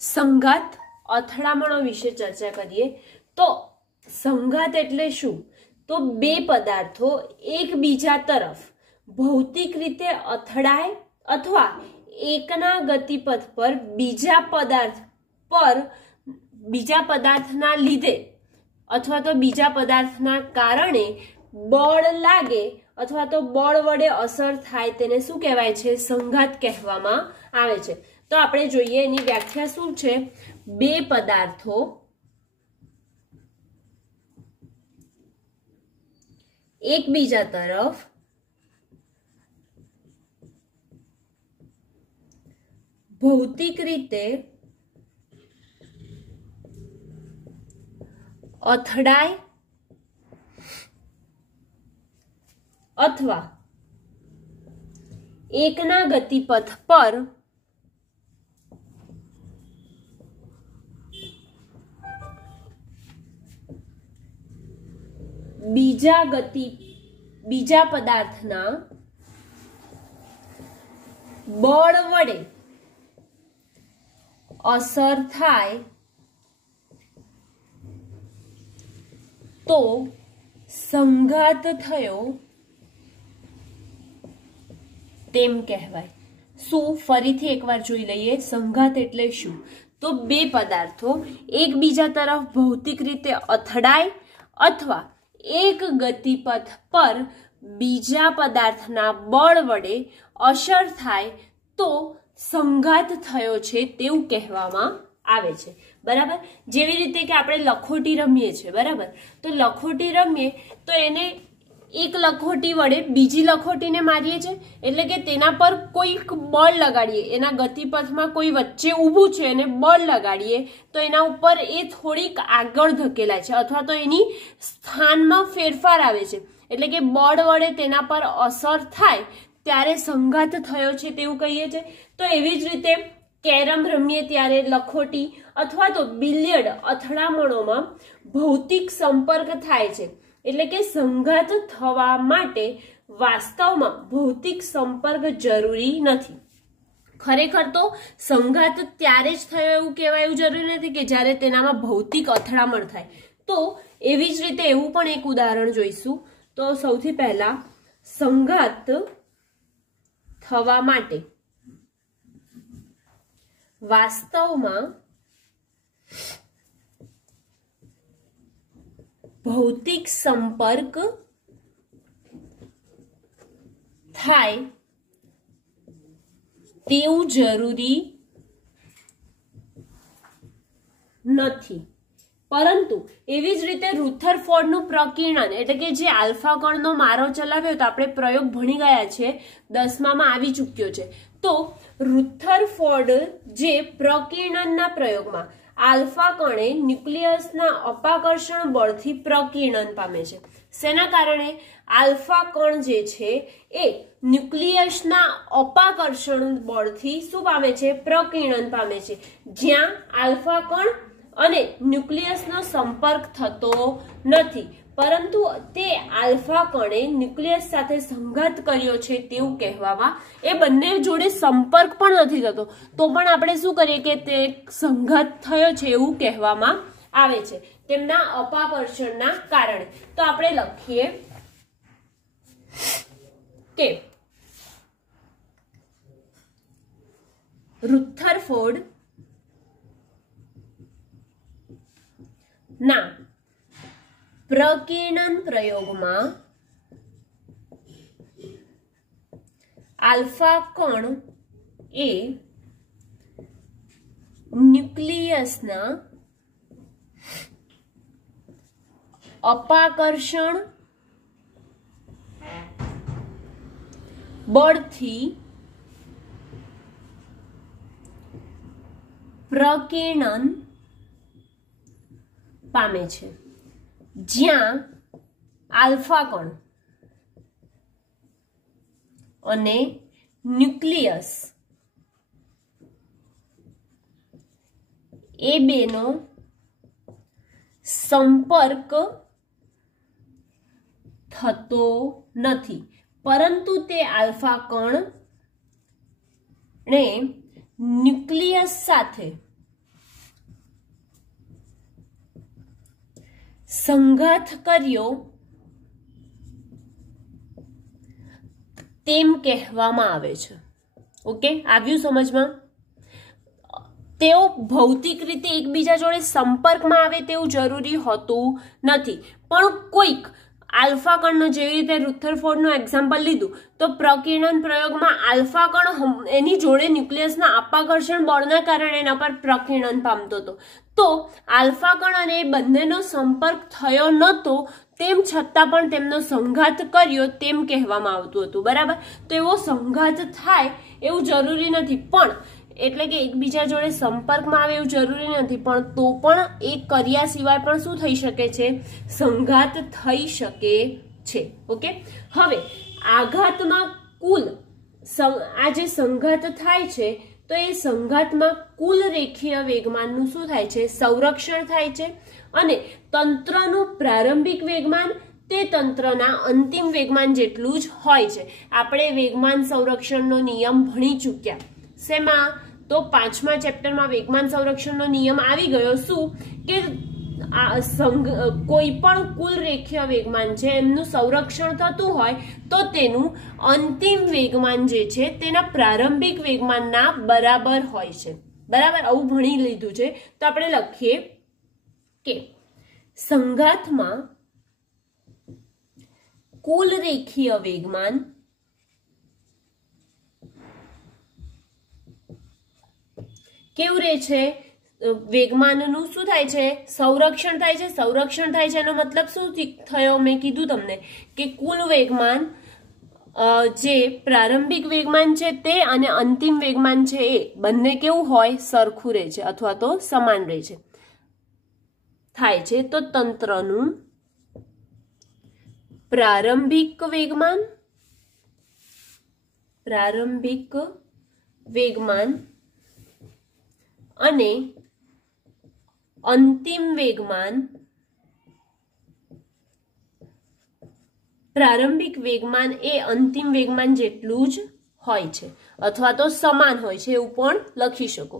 સંઘાત અથડામણો વિશે ચર્ચા કરીએ તો સંઘાત એટલે શું? તો બે પદાર્થો એકબીજા તરફ ભૌતિક રીતે અથડાય અથવા એકના ગતિપથ પર બીજા પદાર્થના લીધે અથવા તો બીજા પદાર્થના કારણે બળ લાગે અથવા તો બળ વડે અસર થાય તેને શું કહેવાય છે? સંઘાત કહેવામાં આવે છે। તો આપણે જોઈએ એની વ્યાખ્યા શું છે। બે પદાર્થો એકબીજા તરફ ભૌતિક રીતે અથડાય અથવા એકના ગતિપથ પર બીજા પદાર્થના બળ વડે અસર થાય તો સંઘાત થયો તેમ કહેવાય। શું? ફરીથી એકવાર જોઈ લઈએ સંઘાત એટલે શું। તો બે પદાર્થો એકબીજા તરફ ભૌતિક રીતે અથડાય અથવા એક ગતિપથ પર બીજા પદાર્થના બળ વડે અસર થાય તો સંઘાત થયો છે તેવું કહેવામાં આવે છે। બરાબર। જેવી રીતે કે આપણે લખોટી રમીએ છીએ, બરાબર, તો લખોટી રમીએ તો એને એક લખોટી વડે બીજી લખોટીને મારીએ છીએ એટલે કે તેના પર કોઈક બળ લગાડીએ, એના ગતિપથમાં કોઈ વચ્ચે ઊભું છે અને બળ લગાડીએ તો એના ઉપર એ થોડીક આગળ ધકેલાય છે અથવા તો એની સ્થાનમાં ફેરફાર આવે છે એટલે કે બળ વડે તેના પર અસર થાય ત્યારે સંઘાત થયો છે તેવું કહીએ છીએ। તો એવી જ રીતે કેરમ રમીએ ત્યારે લખોટી અથવા તો બિલિયર્ડ અથડામણોમાં ભૌતિક સંપર્ક થાય છે એટલે કે સંઘાત થવા માટે વાસ્તવમાં ભૌતિક સંપર્ક જરૂરી નથી। ખરેખર તો સંઘાત ત્યારે જ થયો એવું કહેવાયું જરૂરી નથી કે જ્યારે તેનામાં ભૌતિક અથડામણ થાય। તો એવી જ રીતે એવું પણ એક ઉદાહરણ જોઈશું। તો સૌથી પહેલા સંઘાત થવા માટે વાસ્તવમાં ભૌતિક સંપર્ક થાય તેવું જરૂરી નથી, પરંતુ એવી જ રીતે રુથરફોર્ડનું પ્રકીર્ણન એટલે કે જે આલ્ફા કણનો મારો ચલાવ્યો તો આપણે પ્રયોગ ભણી ગયા છે, 10મામાં આવી ચૂક્યો છે। તો રુથરફોર્ડ જે પ્રકીર્ણનના પ્રયોગમાં આલ્ફા કણે ન્યુક્લિયસના અપાકર્ષણ બળથી પ્રકીર્ણન પામે છે। શેના કારણે? આલ્ફા કણ જે છે એ ન્યુક્લિયસના અપાકર્ષણ બળથી શું પામે છે? પ્રકીર્ણન પામે છે, જ્યાં આલ્ફા કણ અને ન્યુક્લિયસનો સંપર્ક થતો નથી, પરંતુ તે આલ્ફા કણે ન્યુક્લિયસ સાથે સંઘાત કર્યો છે તેવું કહેવામાં, એ બંને જોડે સંપર્ક પણ નથી થતો તો પણ આપણે શું કરીએ કે તે સંઘાત થયો છે એવું કહેવામાં આવે છે તેમના અપાકર્ષણના કારણે। તો આપણે લખીએ કે રુથરફોર્ડ ના પ્રકીર્ણન પ્રયોગમાં આલ્ફા કણ એ ન્યુક્લિયસના અપાકર્ષણ બળથી પ્રકીર્ણન પામે છે, જ્યાં આલ્ફા કણ અને ન્યુક્લિયસ એ બેનો સંપર્ક થતો નથી, પરંતુ તે આલ્ફા કણ ને ન્યુક્લિયસ સાથે સંઘાત કર્યો તેમ કહેવામાં આવે છે. ઓકે, આવ્યું સમજમાં? તેઓ ભૌતિક રીતે એકબીજા જોડે સંપર્કમાં આવે તેવું જરૂરી હોતું નથી, પણ કોઈક આલ્ફા કણનો, જેવી રીતે રુથરફોર્ડનું એક્ઝામ્પલ લીધું તો પ્રકીર્ણન પ્રયોગમાં આલ્ફા કણ એની જોડે ન્યુક્લિયસના અપાકર્ષણ બળના કારણે એના પર પ્રકીર્ણન પામતો હતો. તો આલ્ફા કણ અને એ બંનેનો સંપર્ક થયો નહોતો, તેમ છતાં પણ તેમનો સંઘાત કર્યો તેમ કહેવામાં આવતું હતું. બરાબર? તો એવો સંઘાત થાય એવું જરૂરી નથી, પણ એટલે કે એકબીજા જોડે સંપર્કમાં આવે એવું જરૂરી નથી, પણ તો પણ એ કર્યા સિવાય પણ શું થઈ શકે છે? સંઘાત થઈ શકે છે. ઓકે, હવે આઘાતમાં કુલ આ જે સંઘાત થાય છે તો એ સંઘાતમાં કુલ રેખીય વેગમાનનું શું થાય છે? સંરક્ષણ થાય છે. અને તંત્રનું પ્રારંભિક વેગમાન તે તંત્રના અંતિમ વેગમાન જેટલું જ હોય છે. આપણે વેગમાન સંરક્ષણનો નિયમ ભણી ચૂક્યા. શેમાં? તો 5મા ચેપ્ટરમાં વેગમાન સંરક્ષણનો નિયમ આવી ગયો. શું કે કોઈ પણ કુલ રેખીય વેગમાન છે એમનું સંરક્ષણ થતું હોય તો તેનું અંતિમ વેગમાન જે છે તેના પ્રારંભિક વેગમાનના બરાબર હોય છે. બરાબર? આવું ભણી લીધું છે. તો આપણે લખીએ કે સંઘાતમાં કુલ રેખીય વેગમાન કેવું રહે છે? વેગમાનનું શું થાય છે? સંરક્ષણ થાય છે. સંરક્ષણ થાય છે એનો મતલબ શું થયો? મેં કીધું તમને કે કુલ વેગમાન જે પ્રારંભિક વેગમાન છે તે અને અંતિમ વેગમાન છે એ બંને કેવું હોય? સરખું રહે છે અથવા તો સમાન રહે છે, થાય છે. તો તંત્રનું પ્રારંભિક વેગમાન અને અંતિમ વેગમાન, પ્રારંભિક વેગમાન એ અંતિમ વેગમાન જેટલું જ હોય છે અથવા તો સમાન હોય છે, એવું પણ લખી શકો.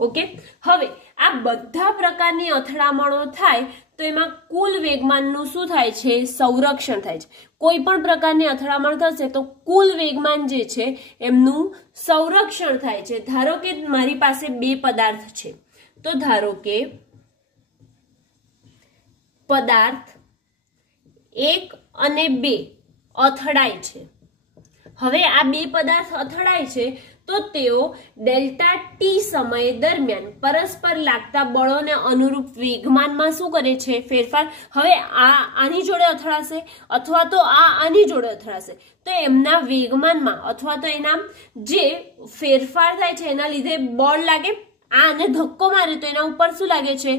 ઓકે, હવે આ બધા પ્રકારની અથડામણો થાય તો એમાં કુલ વેગમાનનું શું થાય છે? સંરક્ષણ થાય છે. કોઈ પણ પ્રકારની અથડામણ થશે તો કુલ વેગમાન જે છે એમનું સંરક્ષણ થાય છે. ધારો કે મારી પાસે બે પદાર્થ છે, તો ધારો કે પદાર્થ 1 અને 2 અથડાય છે. હવે આ બે પદાર્થ અથડાય છે તો તેઓ ડેલ્ટા ટી સમય દરમિયાન પરસ્પર લાગતા બળોને અનુરૂપ વેગમાનમાં શું કરે છે? ફેરફાર. હવે આની જોડે અથડાશે અથવા તો આની જોડે અથડાશે તો એમના વેગમાનમાં અથવા તો એના જે ફેરફાર થાય છે એના લીધે બળ લાગે. આને ધક્કો મારે તો એના ઉપર શું લાગે છે?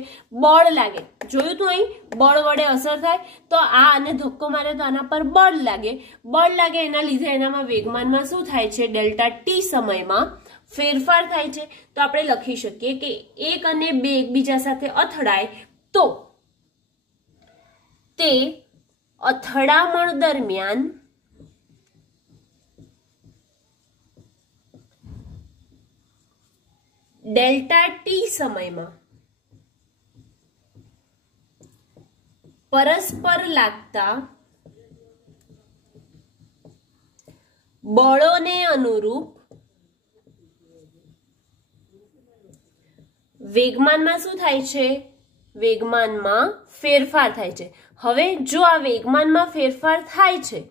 બળ લાગે. જોયું તું અહીં બળ વડે અસર થાય તો આને ધક્કો મારે તો આના પર બળ લાગે. બળ લાગે એના લીધે એનામાં વેગમાનમાં શું થાય છે? ડેલ્ટા ટી સમયમાં ફેરફાર થાય છે. તો આપણે લખી શકીએ કે 1 અને 2 એકબીજા સાથે અથડાય તો તે અથડામણ દરમિયાન ડેલ્ટા ટી સમયમાં પરસ્પર લાગતા બળોને અનુરૂપ વેગમાનમાં શું થાય છે? વેગમાનમાં ફેરફાર થાય છે. હવે જો આ વેગમાનમાં ફેરફાર થાય છે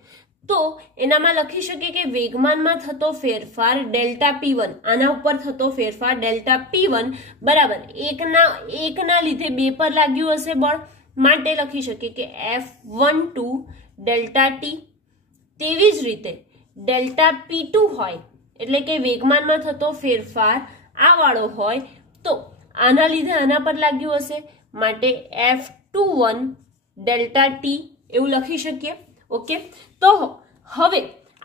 તો એનામાં લખી શકીએ કે વેગમાનમાં થતો ફેરફાર ડેલ્ટા P1, આના ઉપર થતો ફેરફાર ડેલ્ટા P1 બરાબર એકના લીધે 2 પર લાગ્યું હશે બળ, માટે લખી શકીએ કે F12 ડેલ્ટા ટી. તેવી જ રીતે ડેલ્ટા P2 હોય એટલે કે વેગમાનમાં થતો ફેરફાર આ વાળો હોય તો આના લીધે આના પર લાગ્યું હશે, માટે F21 ડેલ્ટા ટી એવું લખી શકીએ. ઓકે, તો હવે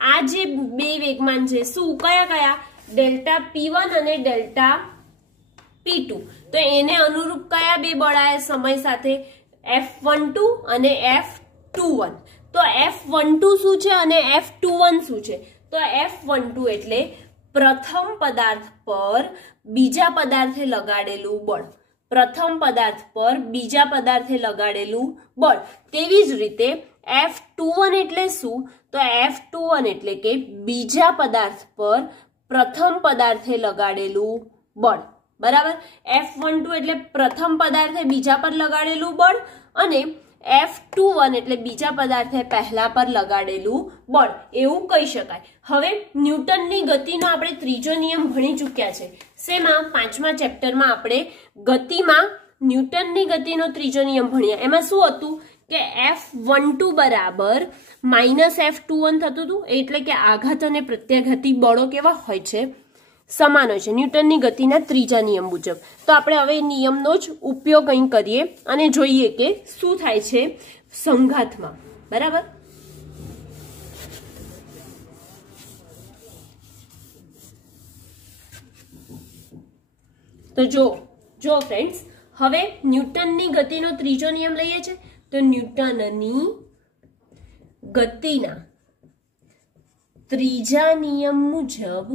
આ જે બે વેગમાન છે શું કયા? ડેલ્ટા P1 અને ડેલ્ટા P2. તો એને અનુરૂપ કયા બે બળ આયા સમય સાથે? F12 અને F21. તો F12 શું છે અને F21 શું છે? તો F12 એટલે પ્રથમ પદાર્થ પર બીજા પદાર્થે લગાડેલું બળ. પ્રથમ પદાર્થ પર બીજા પદાર્થે લગાડેલું બળ. તેવી જ રીતે F21 એટલે શું? તો F21 એટલે કે બીજા પદાર્થ પર પ્રથમ પદાર્થે લગાડેલું બળ. બરાબર. F12 એટલે પ્રથમ પદાર્થે બીજા પર લગાડેલું બળ અને F21 એટલે બીજા પદાર્થે પહેલા પર લગાડેલું બળ, એવું કહી શકાય. હવે ન્યૂટનની ગતિનો આપણે ત્રીજો નિયમ ભણી ચૂક્યા છે. શેમાં? 5મા ચેપ્ટરમાં આપણે ગતિમાં ન્યૂટનની ગતિનો ત્રીજો નિયમ ભણ્યા. એમાં શું હતું કે F12 બરાબર -F21 થતું હતું. એટલે કે આઘાત અને પ્રત્યાઘાતી બળો કેવા હોય છે? સમાન હોય છે ન્યૂટનની ગતિના ત્રીજા નિયમ મુજબ. તો આપણે હવે નિયમનો જ ઉપયોગ અહીં કરીએ અને જોઈએ કે શું થાય છે સંઘાતમાં. બરાબર. તો જો ફ્રેન્ડ્સ, હવે ન્યૂટનની ગતિનો ત્રીજો નિયમ લઈએ છે. તો ન્યૂટનની ગતિના ત્રીજા નિયમ મુજબ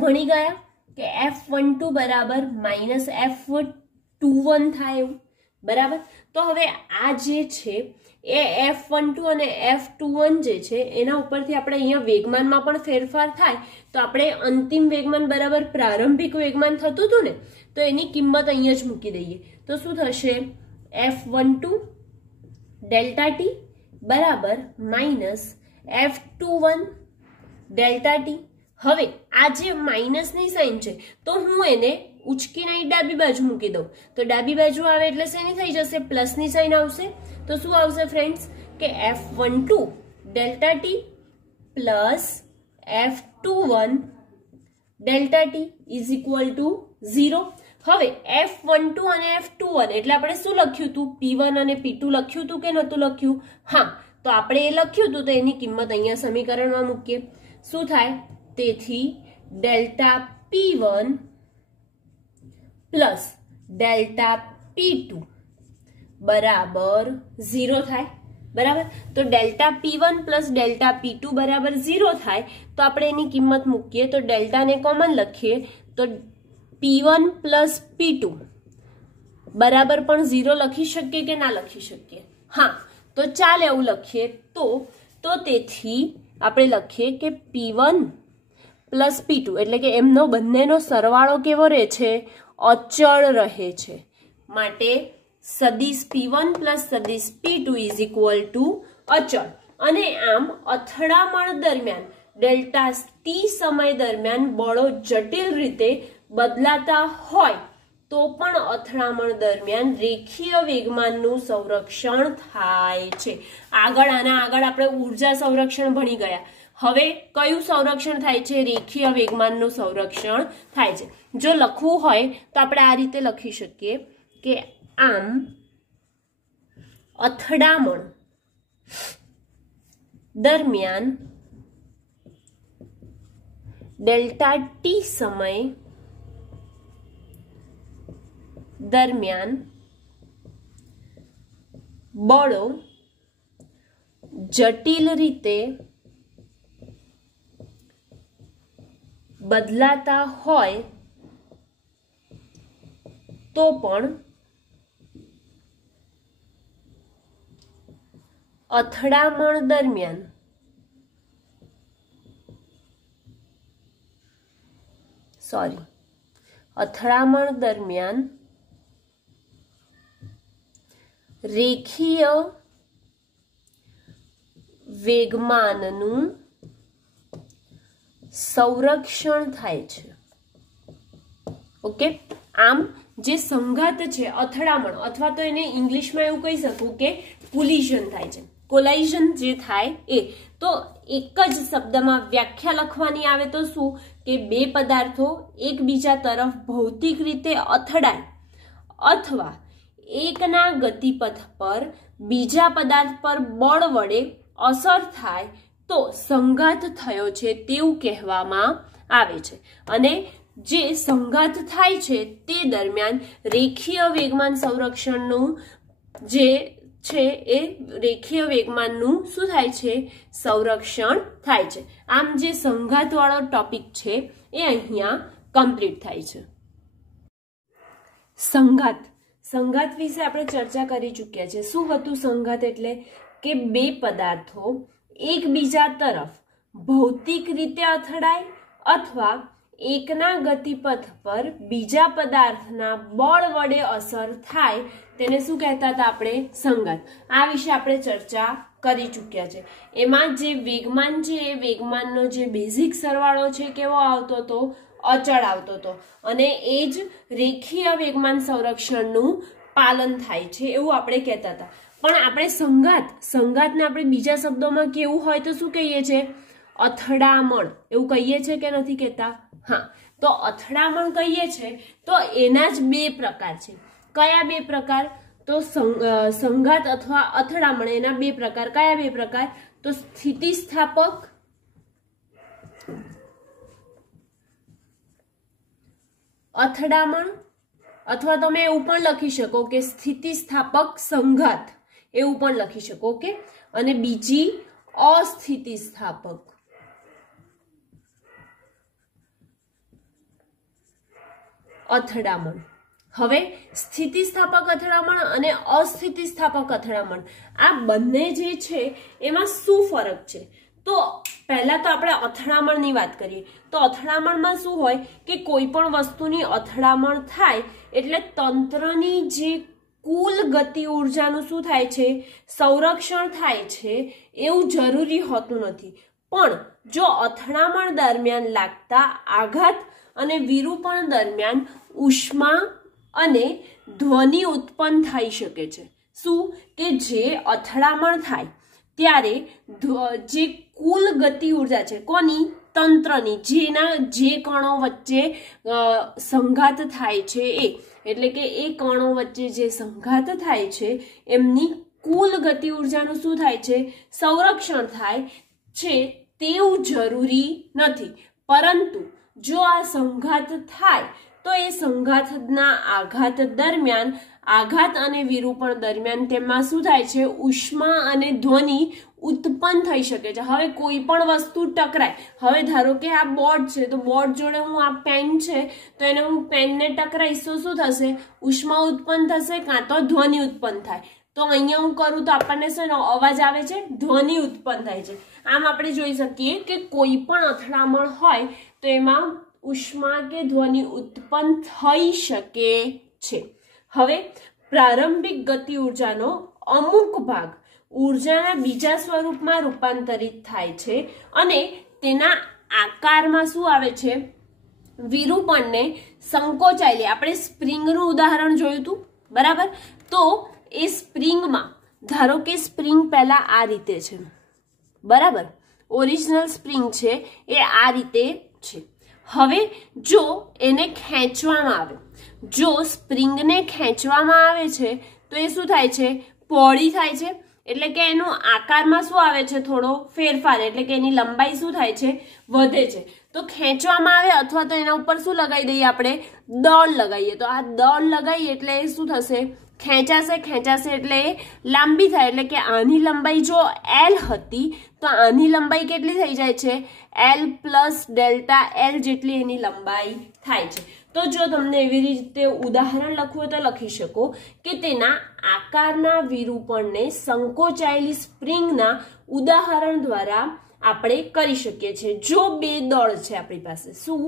ભણી ગયા કે F12 બરાબર -F21 થાય એવું. બરાબર. તો હવે આ જે છે એ F12 અને F21 જે છે એના ઉપરથી આપણે અહીંયા વેગમાનમાં પણ ફેરફાર થાય તો આપણે અંતિમ વેગમાન બરાબર પ્રારંભિક વેગમાન થતું હતું ને, તો એની કિંમત અહીંયા જ મૂકી દઈએ. તો શું થશે? F12 ડેલ્ટા ટી બરાબર -F21 ડેલ્ટા ટી. હવે આ જે માઇનસની સાઇન છે તો હું એને ઉચકીને ડાબી બાજુ મૂકી દઉં. તો ડાબી બાજુ આવે એટલે શેની થઈ જશે? પ્લસની સાઇન આવશે. તો શું આવશે ફ્રેન્ડ્સ? કે F12 delta T plus F21 delta T is equal to 0. હવે F12 અને F21 એટલે આપણે શું લખ્યું હતું? P1 અને P2 લખ્યું હતું કે નહોતું લખ્યું? હા, તો આપણે એ લખ્યું હતું તો એની કિંમત અહીંયા સમીકરણમાં મૂકીએ. શું થાય? તેથી delta P1 plus delta P2 બરાબર 0 થાય. બરાબર. તો delta P1 plus delta P2 બરાબર 0 થાય તો આપણે એની કિંમત મૂકીએ. તો ડેલ્ટાને કોમન લખીએ તો P1 પ્લસ P2 બરાબર પણ 0 લખી શકીએ કે ના લખી શકીએ? હા, તો ચાલે એવું લખીએ. તો તેથી આપણે લખીએ કે P1 પ્લસ P2 એટલે કે એમનો બંનેનો સરવાળો કેવો રહે છે? અચળ રહે છે. માટે સદિશ P1 પ્લસ સદિશ P2 ઇઝ ઇક્વલ ટુ અચળ. અને આમ અથડામણ દરમિયાન ડેલ્ટા ટી સમય દરમિયાન બળો જટિલ રીતે બદલાતા હોય તો પણ અથડામણ દરમિયાન રેખીય વેગમાનનું સંરક્ષણ થાય છે. આના આગળ આપણે ઉર્જા સંરક્ષણ ભણી ગયા. હવે કયું સંરક્ષણ થાય છે? રેખીય વેગમાનનું સંરક્ષણ થાય છે. જો લખવું હોય તો આપણે આ રીતે લખી શકીએ કે આમ અથડામણ દરમિયાન ડેલ્ટા ટી સમય દરમિયાન બળો જટિલ રીતે બદલાતા હોય તો પણ અથડામણ દરમિયાન રેખીય વેગમાનનું સંરક્ષણ થાય છે. ઓકે. આમ જે સંઘાત છે અથડામણ, અથવા તો એને ઇંગ્લિશમાં એવું કહી શકું કે કોલિઝન થાય છે. કોલાઇઝન જે થાય એ તો એક જ શબ્દમાં વ્યાખ્યા લખવાની આવે તો શું કે બે પદાર્થો એકબીજા તરફ ભૌતિક રીતે અથડાય અથવા એકના ગતિપથ પર બીજા પદાર્થ પર બળ વડે અસર થાય તો સંઘાત થયો છે તેવું કહેવામાં આવે છે. અને જે સંઘાત થાય છે તે દરમિયાન રેખીય વેગમાન સંરક્ષણનું જે છે એ રેખીય વેગમાનનું શું થાય છે? સંરક્ષણ થાય છે. આમ જે સંઘાતવાળો ટોપિક છે એ અહીંયા કમ્પ્લીટ થાય છે. સંઘાત વિશે આપણે ચર્ચા કરી ચૂક્યા છે. શું હતું સંઘાત? એટલે કે બે પદાર્થો એકબીજા તરફ ભૌતિક રીતે અથડાય અથવા એકના ગતિપથ પર બીજા પદાર્થના બળ વડે અસર થાય તેને શું કહેતા હતા આપણે? સંઘાત. આ વિશે આપણે ચર્ચા કરી ચૂક્યા છે. એમાં જે વેગમાન છે એ વેગમાનનો જે બેઝિક સરવાળો છે કેવો આવતો હતો? અચળ આવતો હતો. અને એ જ રેખીય વેગમાન સંરક્ષણનું પાલન થાય છે એવું આપણે કહેતા હતા. પણ આપણે સંઘાતને આપણે બીજા શબ્દોમાં કેવું હોય તો શું કહીએ છીએ? અથડામણ એવું કહીએ છીએ કે નથી કહેતા? હા, તો અથડામણ કહીએ છીએ તો એના જ બે પ્રકાર છે. કયા બે પ્રકાર? તો સંઘાત અથવા અથડામણ એના બે પ્રકાર. કયા બે પ્રકાર? તો સ્થિતિસ્થાપક અથડામણ, અથવા તમે એવું પણ લખી શકો કે સ્થિતિસ્થાપક સંઘાત, એવું પણ લખી શકો. ઓકે, અને બીજી અસ્થિતિસ્થાપક અથડામણ. હવે સ્થિતિસ્થાપક અથડામણ અને અસ્થિતિસ્થાપક અથડામણ આ બંને જે છે એમાં શું ફરક છે? તો પહેલા તો આપણે અથડામણની વાત કરીએ. તો અથડામણમાં શું હોય કે કોઈ પણ વસ્તુની અથડામણ થાય એટલે તંત્રની જે કુલ ગતિ ઉર્જાનું શું થાય છે? સંરક્ષણ થાય છે એવું જરૂરી હોતું નથી. પણ જો અથડામણ દરમિયાન લાગતા આઘાત અને વિરૂપણ દરમિયાન ઉષ્મા અને ધ્વનિ ઉત્પન્ન થઈ શકે છે. શું? કે જે અથડામણ થાય ત્યારે જે કુલ ગતિ ઉર્જા છે કોની? તંત્રની, જે કણો વચ્ચે સંઘાત થાય છે એ, એટલે કે એ કણો વચ્ચે જે સંઘાત થાય છે એમની કુલ ગતિ ઉર્જાનું શું થાય છે? સંરક્ષણ થાય છે તેવું જરૂરી નથી. પરંતુ જો આ સંઘાત થાય તો એ સંઘાતના આઘાત દરમિયાન, આઘાત અને વિરૂપણ દરમિયાન તેમાં શું થાય છે? ઉષ્મા અને ધ્વનિ ઉત્પન્ન થઈ શકે છે. હવે કોઈ પણ વસ્તુ ટકરાય, હવે ધારો કે આ બોર્ડ છે તો બોર્ડ જોડે હું આ પેન છે તો એને હું પેનને ટકરાઈશ તો શું થશે? ઉષ્મા ઉત્પન્ન થશે કાં તો ધ્વનિ ઉત્પન્ન થાય. તો અહીંયા હું કરું તો આપણને શેનો અવાજ આવે છે? ધ્વનિ ઉત્પન્ન થાય છે. આમ આપણે જોઈ શકીએ કે કોઈ પણ અથડામણ હોય તો એમાં ઉષ્મા કે ધ્વનિ ઉત્પન્ન થઈ શકે છે. હવે પ્રારંભિક ગતિ ઉર્જાનો અમુક ભાગ ઉર્જાના બીજા સ્વરૂપમાં રૂપાંતરિત થાય છે અને તેના આકારમાં શું આવે છે? વિરૂપણને સંકોચાયેલી, આપણે સ્પ્રિંગનું ઉદાહરણ જોયું હતું, બરાબર? તો એ સ્પ્રિંગમાં ધારો કે સ્પ્રિંગ પહેલા આ રીતે છે, બરાબર? ઓરિજિનલ સ્પ્રિંગ છે એ આ રીતે છે. હવે જો એને ખેંચવામાં આવે, જો સ્પ્રિંગને ખેંચવામાં આવે છે તો એ શું થાય છે? પહોળી થાય છે. એટલે કે એનો આકારમાં શું આવે છે? થોડો ફેરફાર, એટલે કે એની લંબાઈ શું થાય છે? વધે છે. તો ખેંચવામાં આવે અથવા તો એના ઉપર શું લગાવી દઈએ આપણે? દળ લગાવીએ. તો આ દળ લગાવીએ એટલે એ શું થશે? ખેંચાશે એટલે એ લાંબી થાય. એટલે કે આની લંબાઈ જો L હતી તો આની લંબાઈ કેટલી થઈ જાય છે? L પ્લસ ડેલ્ટા L જેટલી એની લંબાઈ થાય છે. તો જો તમને એવી રીતે ઉદાહરણ લખવું હોય તો લખી શકો કે તેના આકારના વિરૂપણને સંકોચાયેલી સ્પ્રિંગના ઉદાહરણ દ્વારા આપણે કરી શકીએ છીએ. જો બે દળ છે આપણી પાસે, શું?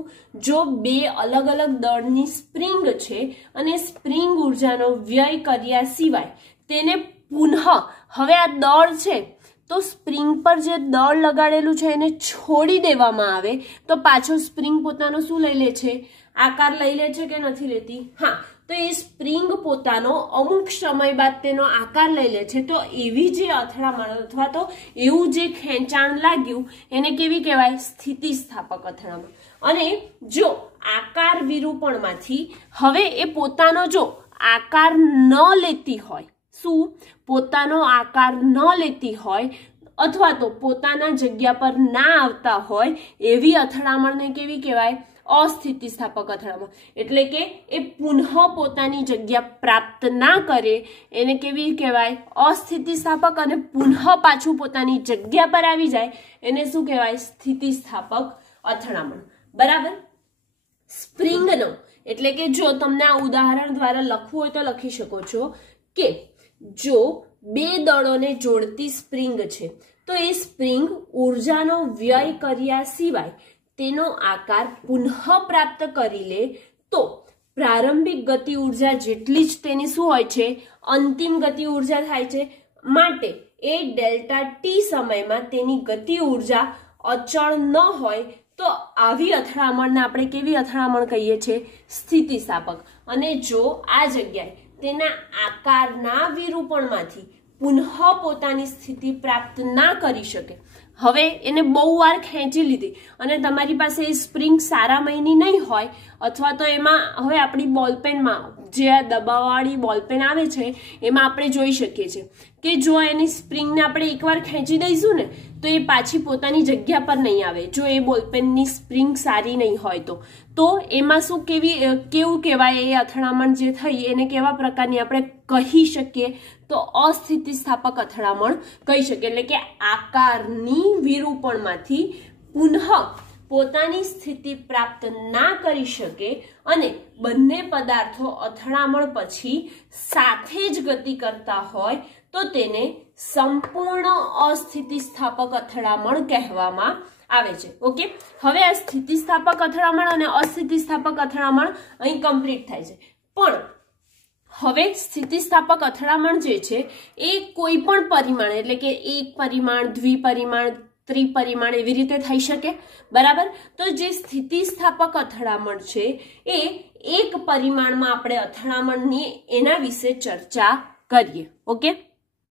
જો બે અલગ અલગ દળની સ્પ્રિંગ છે અને સ્પ્રિંગ ઉર્જાનો વ્યય કર્યા સિવાય તેને પુનઃ, હવે આ દળ છે તો સ્પ્રિંગ પર જે દળ લગાડેલું છે એને છોડી દેવામાં આવે તો પાછો સ્પ્રિંગ પોતાનો શું લઈ લે છે? આકાર લઈ લે છે કે નથી લેતી? હા, તો એ સ્પ્રિંગ પોતાનો અમુક સમય બાદ તેનો આકાર લઈ લે છે. તો એવી જે અથડામણ અથવા તો એવું જે ખેંચાણ લાગ્યું એને કેવી કહેવાય? સ્થિતિસ્થાપક અથડામણ. અને જો આકાર વિરૂપણમાંથી હવે એ પોતાનો જો આકાર ન લેતી હોય, શું? પોતાનો આકાર ન લેતી હોય અથવા તો પોતાના જગ્યા પર ના આવતા હોય એવી અથડામણને કેવી કહેવાય? અસ્થિતિસ્થાપક અથડામણ. એટલે કે એ પુનઃ પોતાની જગ્યા પ્રાપ્ત ના કરે એને કેવી કહેવાય? અસ્થિતિસ્થાપક. અને પુનઃ પાછું પોતાની જગ્યા પર આવી જાય એને શું કહેવાય? સ્થિતિસ્થાપક અથડામણ. બરાબર? સ્પ્રિંગનો એટલે કે જો તમને આ ઉદાહરણ દ્વારા લખવું હોય તો લખી શકો છો કે જો બે દળોને જોડતી સ્પ્રિંગ છે તો એ સ્પ્રિંગ ઉર્જાનો વ્યય કર્યા સિવાય તેનો આકાર પુનઃ પ્રાપ્ત કરી લે તો પ્રારંભિક ગતિ ઉર્જા જેટલી જ તેની શું હોય છે અંતિમ ગતિ ઉર્જા થાય છે, માટે એ ડેલ્ટા ટી સમયમાં તેની ગતિ ઉર્જા અચળ ન હોય તો આવી અથડામણને આપણે કેવી અથડામણ કહીએ છીએ? સ્થિતિસ્થાપક. અને જો આ જગ્યાએ તેના આકારના વિરૂપણમાંથી પુનઃ પોતાની સ્થિતિ પ્રાપ્ત ના કરી શકે, હવે એને બહુ વાર ખેંચી લીધી અને તમારી પાસે એ સ્પ્રિંગ સારા મહિની નહીં હોય અથવા તો એમાં હવે આપણી બોલપેનમાં જે આ દબાવવાળી બોલપેન આવે છે એમાં આપણે જોઈ શકીએ છીએ કે જો એની સ્પ્રિંગને આપણે એકવાર ખેંચી દઈશું ને તો એ પાછી પોતાની જગ્યા પર નહીં આવે, જો એ બોલપેનની સ્પ્રિંગ સારી નહીં હોય તો એમાં શું કેવું કહેવાય? એ અથડામણ જે થઈ એને કેવા પ્રકારની આપણે કહી શકીએ? તો અસ્થિતિસ્થાપક અથડામણ કહી શકીએ. એટલે કે આકારની વિરૂપણમાંથી પુનઃ પોતાની સ્થિતિ પ્રાપ્ત ના કરી શકે અને બંને પદાર્થો અથડામણ પછી સાથે જ ગતિ કરતા હોય તો તેને સંપૂર્ણ અસ્થિતિસ્થાપક અથડામણ કહેવામાં આવે છે. ઓકે, હવે આ સ્થિતિસ્થાપક અથડામણ અને અસ્થિતિસ્થાપક અથડામણ અહીં કમ્પ્લીટ થાય છે. પણ હવે સ્થિતિસ્થાપક અથડામણ જે છે એ કોઈ પણ પરિમાણ એટલે કે એક પરિમાણ, દ્વિપરિમાણ, ત્રિપરિમાણ એવી રીતે થઈ શકે, બરાબર? તો જે સ્થિતિસ્થાપક અથડામણ છે એ એક પરિમાણમાં આપણે અથડામણની એના વિશે ચર્ચા કરીએ. ઓકે.